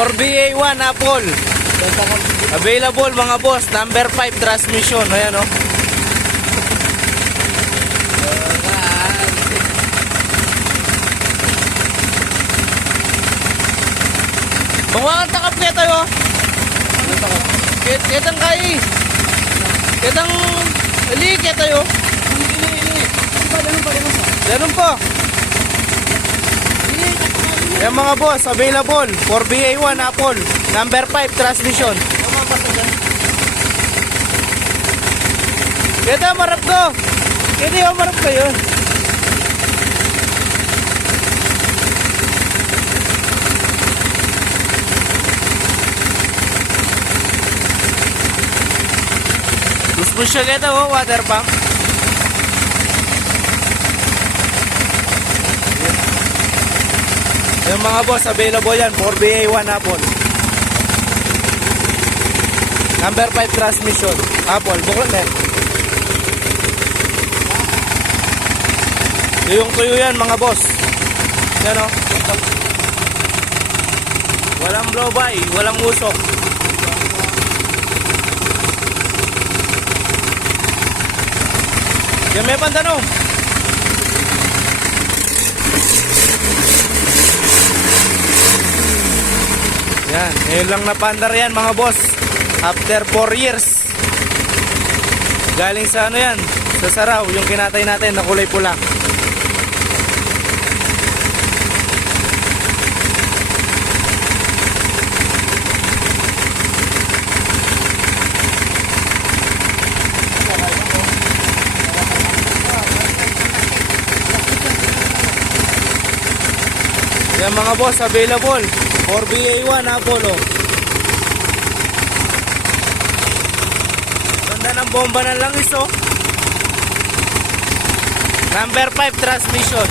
4BA1 Apple. Available mga boss. Number 5 transmission. Ayan o. Bangwangan takap kaya tayo. Kitang kai. Kitang ali kaya tayo. Ganun po. Yan mga boss, available. 4BA1 Apple. Number 5 transmission. Kita marap ko. Kita yung marap ko yun. Gusto siya kita water pump. Yung mga boss, available yan. 4BA1 Apple. Number 5 transmission. Apple, buklod na. Tuyong-tuyo yan mga boss. Yan o. Walang blow by, walang usok. Yan may pantanong. Yan, ngayon lang napandar yan mga boss. After 4 years. Galing sa ano yan, sa Saraw, yung kinatay natin na kulay pula. Yan mga boss, available. 4BA1 Apollo. Ganda ng bomba ng langis oh. Number 5 transmission.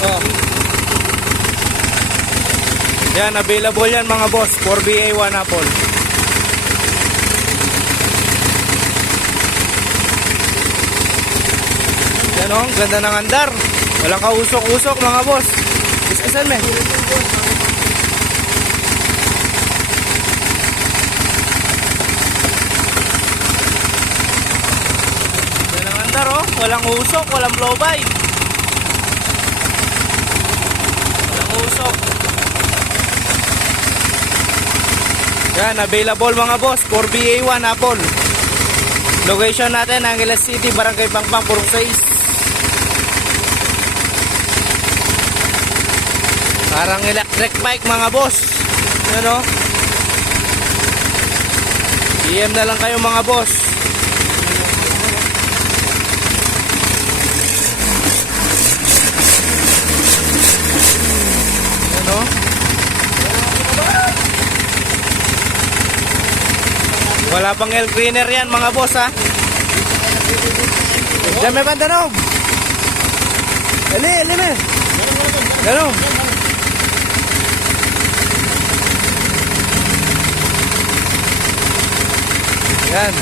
Oh. Yan, available yan mga boss. 4BA1 Apple. Yan o, ganda ng andar. Walang kausok-usok mga boss. Iskasan me. Ganda ng andar o. Walang usok, walang blow by. Walang usok. Yan, available mga boss. 4BA1 Apple. Location natin, Angeles City, Barangay Pangpang, Purok 6. Parang electric bike mga boss. Yan o. PM na lang kayo mga boss. Yan o. Wala pang air cleaner yan mga boss ha. Diyan may pantanog. Ali me. Ganun. Yan.